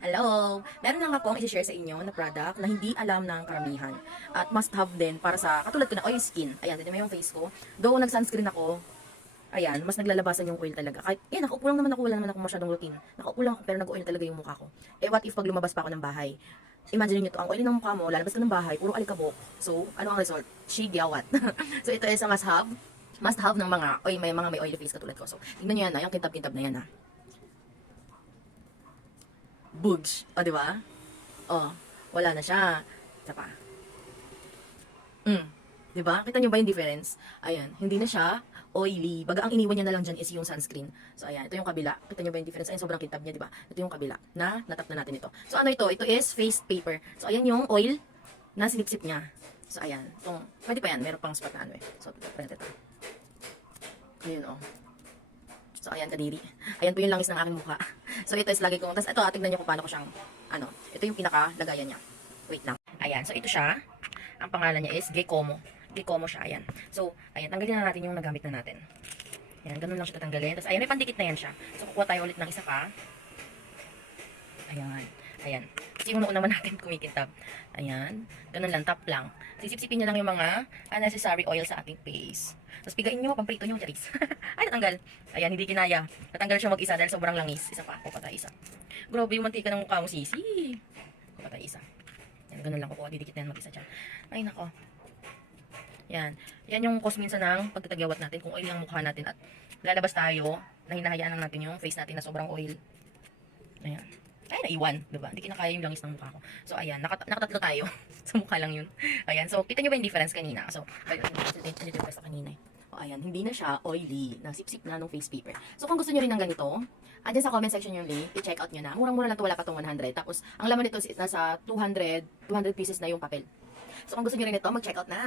Hello! Meron lang akong i-share sa inyo na product na hindi alam ng karamihan. At must have din para sa, katulad ko na oil skin. Ayan, tignan mo yung face ko. Though nag-sunscreen ako, ayan, mas naglalabasan yung oil talaga. Kahit, yan, nakaupo lang naman ako, wala naman ako masyadong routine. Nakaupo lang ako, pero nag-oil talaga yung mukha ko. Eh, what if pag lumabas pa ako ng bahay? Imagine nyo to, ang oily ng mukha mo, lalabas ka ng bahay, puro alikabok. So, ano ang result? Shigawat. So, ito is a must-have. Must-have ng mga, may oily face katulad ko. So, tingnan nyo yan na, yung kintab-kintab na yan na. Bugs. O, di ba? O, wala na siya. Isa pa. Di ba? Kita nyo ba yung difference? Ayan, hindi na siya oily. Baga, ang iniwan niya na lang dyan is yung sunscreen. So, ayan, ito yung kabila. Kita nyo ba yung difference? Ayan, sobrang kintab niya, di ba? Ito yung kabila na natap na natin ito. So, ano ito? Ito is face paper. So, ayan yung oil na sinipsip niya. So, ayan. Itong, pwede pa yan. Meron pang spot na ano eh. So, ito. Ayan, o. So, ayan, kadiri. Ayan po yung langis ng aking mukha. So, ito is lagi kong, tapos ito, tignan nyo kung paano ko siyang, ito yung pinaka-lagayan niya. Wait lang. Ayan, so ito siya. Ang pangalan niya is Gekomo. Gekomo siya, ayan. So, ayan, tanggalin na natin yung nagamit na natin. Ayan, ganun lang siya tatanggalin. Tapos, ayan, may pandikit na yan siya. So, kukuha tayo ulit ng isa pa. Ayan, ayan. Kasi yung naman natin kumikintab. Ayan, ganun lang, tap lang. Sisipsipin niya lang yung mga unnecessary oil sa ating face. Tapos pigain nyo, pamprito nyo, charis. Ay, natanggal. Ayan, hindi kinaya. Natanggal siya mag-isa dahil sobrang langis. Isa pa, kuha tayo isa. Grabe yung mantika ng mukha mo, sisi. Kuha tayo isa. Yan, ganun lang kukuha, didikit na yan mag-isa dyan. Ay, nako. Yan. Yan yung cause minsan ng pagtatagyawat natin kung oil ang mukha natin at lalabas tayo na hinahayaan lang natin yung face natin na sobrang oil. Ayan. Ay, naiwan, diba? Hindi kinakaya yung langis ng mukha ko. So, ayan, nakatatlo tayo. Sa mukha lang yun. Ayan, so, kita nyo ba yung difference kanina? So, ito sa kanina eh. O, ayan, hindi na siya oily. Nasip-sip na nung face paper. So, kung gusto nyo rin ng ganito, andyan sa comment section yung link, i-check out nyo na. Murang-mura lang to, wala pa tong 100. Tapos, ang laman nito is nasa 200 pieces na yung papel. So, kung gusto nyo rin ito, mag-check out na.